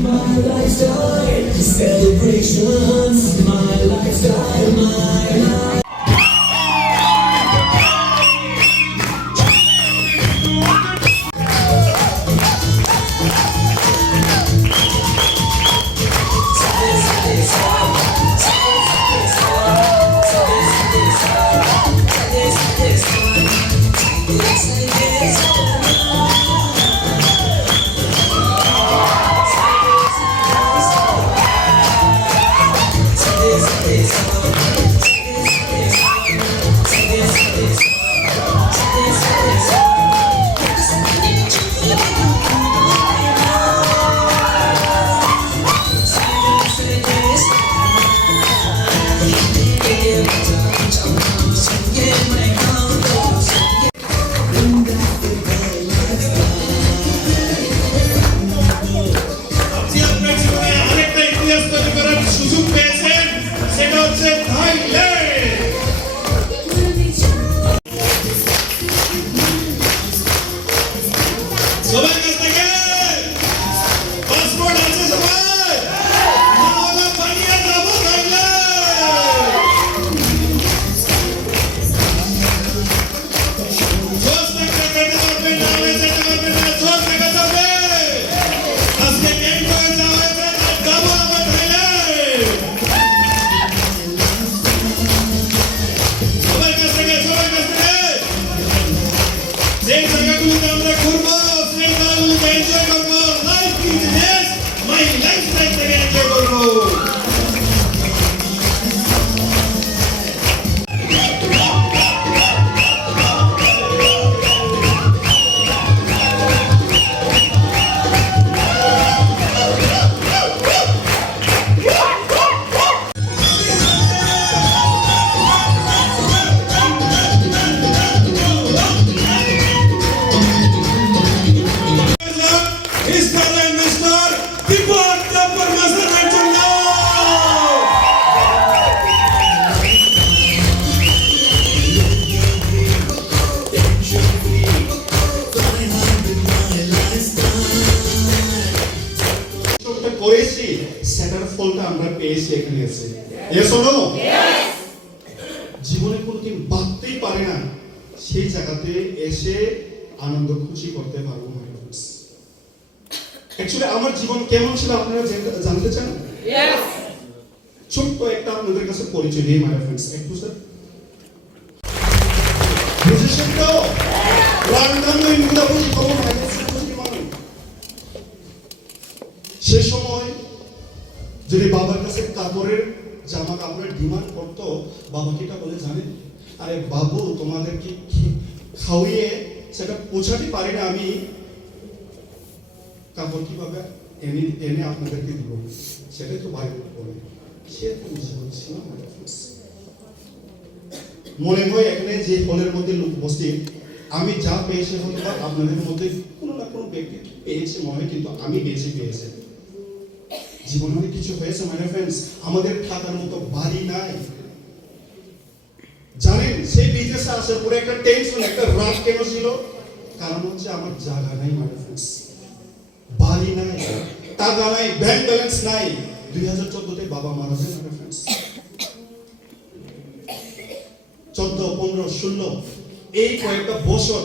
My lifestyle, celebrations, my lifestyle, my life. জীবনে কোনদিন ভাবতেই পারে না সেই জায়গাতে এসে আনন্দ খুশি করতে পারবো। অ্যাকচুয়ালি আমার জীবন কেমন ছিল আপনারা জানতে চান? ছোট্ট একটা আপনাদের কাছে পরিচয় দিই মাই ফ্রেন্ডস। একটু স্যার বুঝেছেন তো? সে সময় যদি বাবার কাছে কাপড়ের জামা কাপড়ের ডিমান্ড করতো, বাবা কিটা বলে জানেন? আরে বাবু, তোমাদেরকে খাওয়িয়ে সেটা পৌঁছাতে পারি না, আমি কাপড় কিভাবে এনে আপনাদেরকে দিব? সেটাই তো বাইরে বলে। সেরকম জীবন ছিল আমার। মনে হয় এখানে যে হলের মধ্যে লোক উপস্থিত, আমি যা পেয়েছি হয়তো বা আপনাদের মধ্যে কোনো না কোনো ব্যক্তি পেয়েছে মনে হয়, কিন্তু আমি বেশি পেয়েছি। জীবনে অনেক কিছু হয়েছে মাই ফ্রেন্ডস। আমাদের থাকার মতো বাড়ি নাই। জানেন সেই বিজনেসে আসার পরে একটা টেনশন, একটা রাগ কেন ছিল? কারণ হচ্ছে আমার জায়গা নাই মাই ফ্রেন্ডস, বাড়ি নাই, টাকা নাই, ব্যাংক ব্যালেন্স নাই। 2014-তে বাবা মারা যায় মাই ফ্রেন্ডস। 14, 15, 16 এই কয়েকটা বছর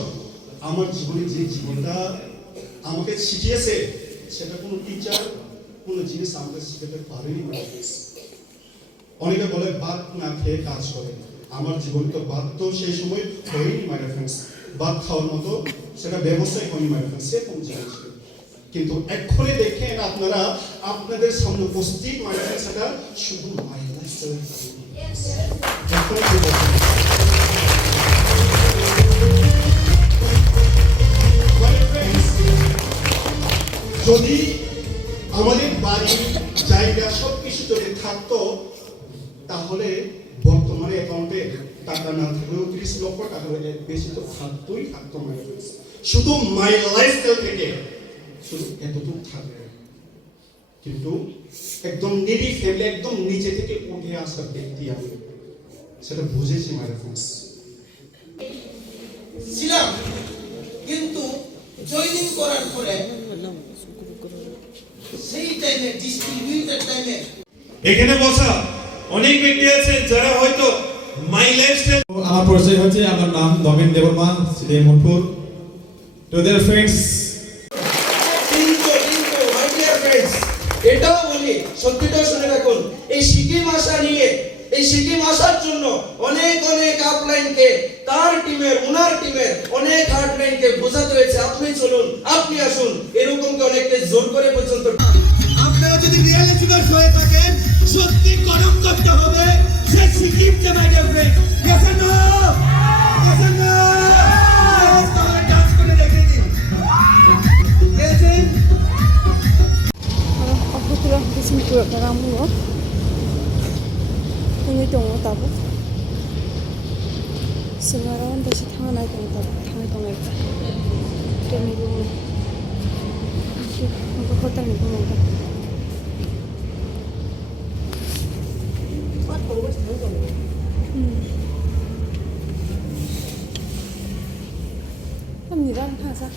আমার জীবনে যে জীবনটা আমাকে শিখিয়েছে, সেটা কোনো টিচার কোনো জিনিস আমাকে শিখাতে পারেনি মাই ফ্রেন্ডস। অনেকে বলে ভাত না খেয়ে কাজ করে, আমার জীবনে তো ভাত তো সেই সময় হয়নি মাই ফ্রেন্ডস। ভাত খাওয়ার মতো সেটা ব্যবসায় হয়নি মাই ফ্রেন্ডস, সেরকম জিনিস। কিন্তু এক্ষুনি দেখেন আপনারা, আপনাদের সামনে উপস্থিত মাই ফ্রেন্ডস, সেটা শুধু মাই লাইফস্টাইল। যদি আমাদের বাড়ি জায়গা সবকিছু যদি থাকতো, তাহলে বর্তমানে অ্যাকাউন্টে টাকা না থাকলেও 30 লক্ষ টাকা বেশি তো থাকতোই থাকতো মাই ফ্রেন্ডস। শুধু মাই লাইফস্টাইল থেকে শুধু এতটুকু থাকবে। কিন্তু একদম নিডি ফ্যামিলি, একদম নিচে থেকে উঠে আসার ব্যক্তি আমি, সেটা বুঝেছি মাই ফ্রেন্ডস। ছিলাম, কিন্তু জয়েনিং করার পরে সেই টাইমে ডিস্ট্রিবিউটেড টাইমে এখানে বসা অনেক ব্যক্তি আছে যারা হয়তো মাই লাইফস্টাইল আমার পরিচয় হচ্ছে আমার নাম নবীন Debbarma city Motpur to their friends কিন্তু মাই ডিয়ার ফ্রেন্ডস এটাও বলি সত্যিটাও শুনে রাখুন এই সিকিম আশা নিয়ে এই সিকিম আসার জন্য অনেক আপলাইনকে তার টিমের ওনার টিমের অনেক হার্ডলাইনকে বোঝাতে হয়েছে আপনি চলুন আপনি আসুন এরকম কি অনেককে জোর করে পর্যন্ত আপনারা যদি রিয়েলিস্টিক হয়ে থাকেন সত্যি কলম করতে হবে সে সিকিমকে my dear friend yes and no yes and no তাহলে ডান্স করে দেখিয়ে দিন গেছেন aku tulang kesin pura kamu lo. Ini dong tabu. Sekarang dah si tangan naik dong tabu, tangan dong naik. Kami dong. Aku kota ni dong. Kami ni dah apa?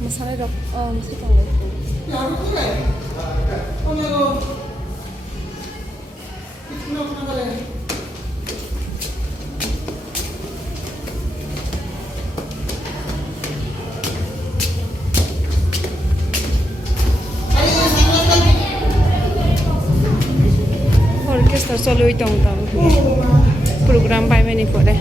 Masalah dok, mesti dong naik. 야로 그래 오늘도 이쁘나 그래 Orkestra solo itu tahu. Program by many for deh.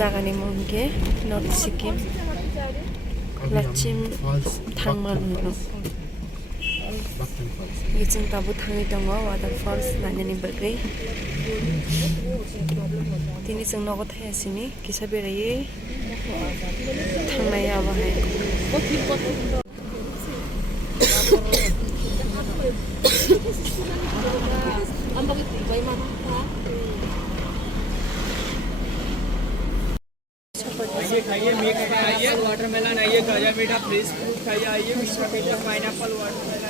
जागानि मुंगे north Sikkim लचिम थांमानो जों दाबो थाङै दङ water falls नायनायनि बागै दिनै जों नगद थायासिनि किसा बेरायै थांनाया बाहाय आइए खाइए मिक्स खाइए वाटरमेलन आइए गजा मीठा फ्रेश फ्रूट खाइए आइए मीठा मीठा पाइनएप्पल वाटरमेलन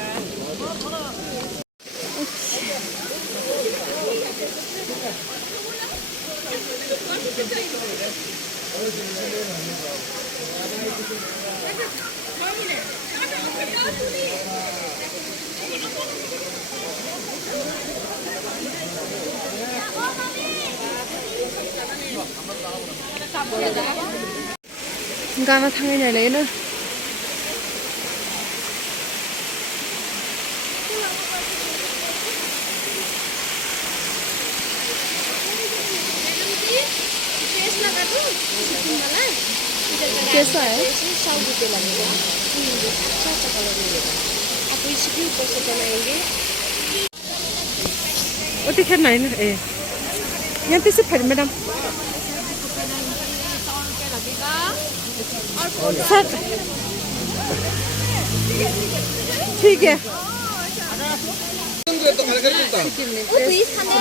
गाना थाङै नायलायोनो कैसा है? 100 रुपये लगेगा। अच्छा सा कलर मिलेगा। आप इसके ऊपर से बनाएंगे। ओ टिकट नहीं ना ए यहाँ पे से फिर मैडम सर ठीक है वो 20 हमें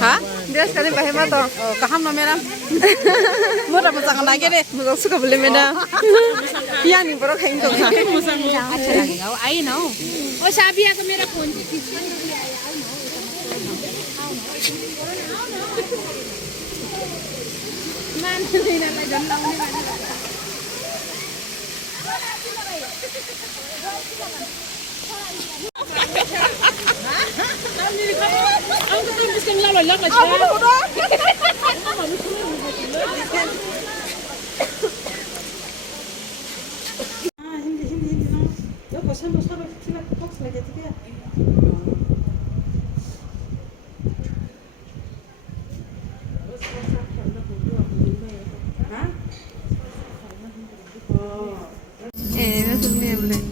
Hả? Dia sekali bahaya mah toh. Oh, kaham na meram. Mo ra musang na gede. Musang suka beli meram. Iya nih bro kain tuh. I know. Oh, sabi ako mera phone. Man, hindi na tayo doon lang ni Ang katapos kang lalo lang siya. Eh, eso es mi hombre.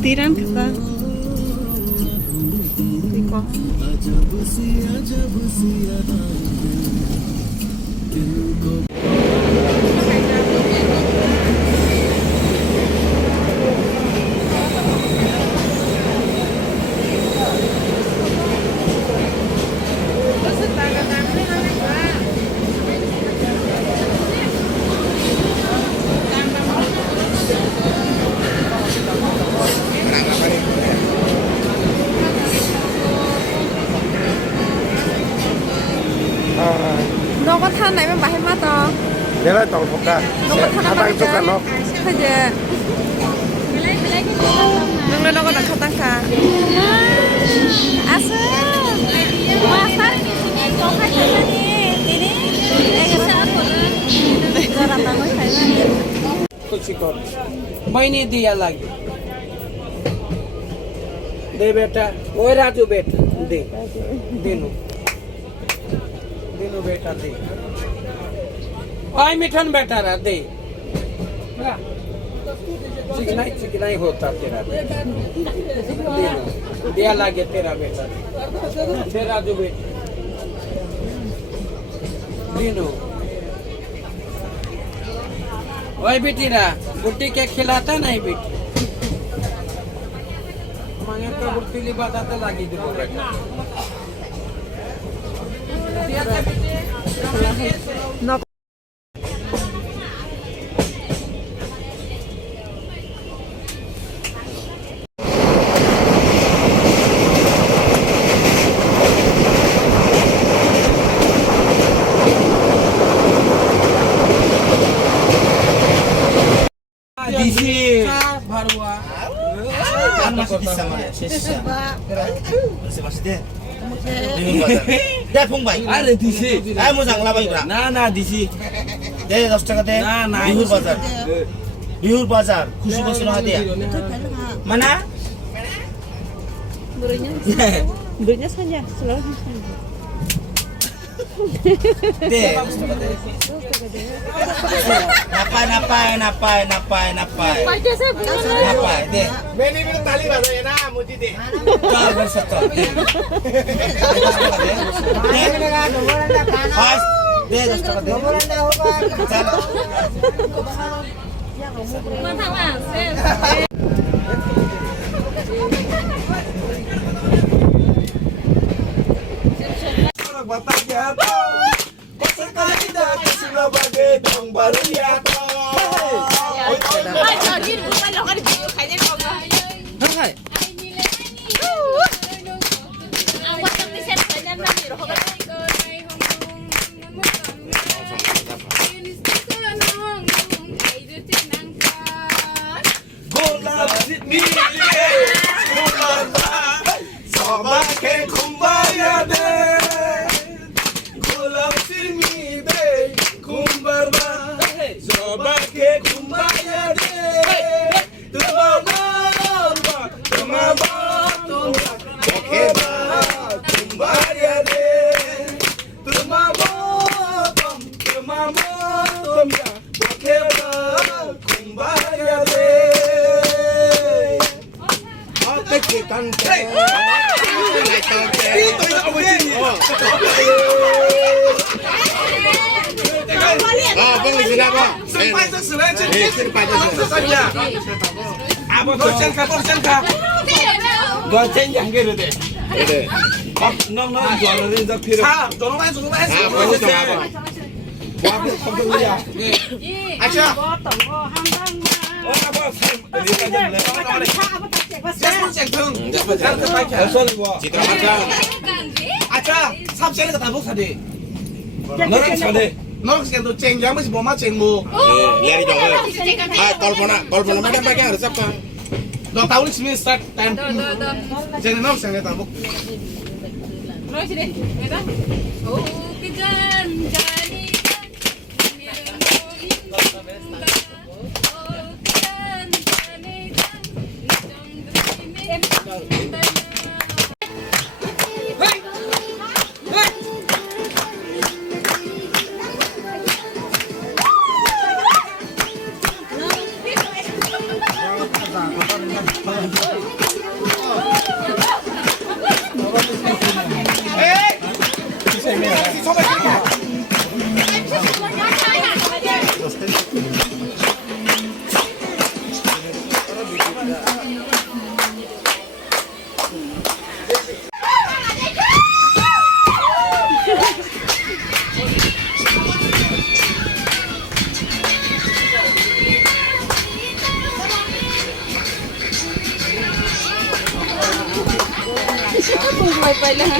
Tiran kita. Rico. Nó có than này mà bà hay mắt to. Để lại tổng thuộc cả. Nó có than Tăng cho cả nó. Thôi giờ. Nâng lên nó có đặt khâu tăng cả. À sư. Mà phát cái có khách ra đi. Đi đi. Đây cái sao của nó. Giờ đặt tao mới thấy là. कुछ कर मैंने दिया लगे दे बेटा ओ राजू बेटा दे दिनो दिनो बेटा दे ओए मिठन बेटा रा दे चिकनाई होता तेरा दिनो दिया लगे तेरा बेटा दे राजू बेटा दिनो ओए बेटी रा गुट्टी के खिलाता नहीं बेटी मांगे तो गुट्टी ली बताते लगी दे बेटा Nó DC Barua Kan masih bisa mana? Sisa. Masih deh. Deh pung ভাই আরে DC আয় মো জাংলা ভাই বড়া না না DC দে 10 টাকা দে না না বিহুর বাজার খুশি খুশি না দিয়া mana Belinya saja, selalu saja. deh 10 টাকা দে napai deh Meni biru tali bazaye na muji de. Chal bersat chal Pas deh 10 টাকা দে চল Coba ke bông gì ra bông sân bay rất sửa trên sân bay rất sửa nhà bông chân cả bông chân cả rồi trên chẳng kia rồi đấy nó rồi lên ra kia rồi rồi nó bay bông chân quá không được gì à chưa 아차 삽세는 다 못하대 너랑 잘해 너랑 또 쟁장 뭐지 뭐마 쟁모 Lari jauh. Kolpona macam apa harus apa? 너 다우리 치면 스타트 타임 쟁은 너랑 쟁에 다 목. Nói gì đi, người ta. Ô cái gan gani Mày phải là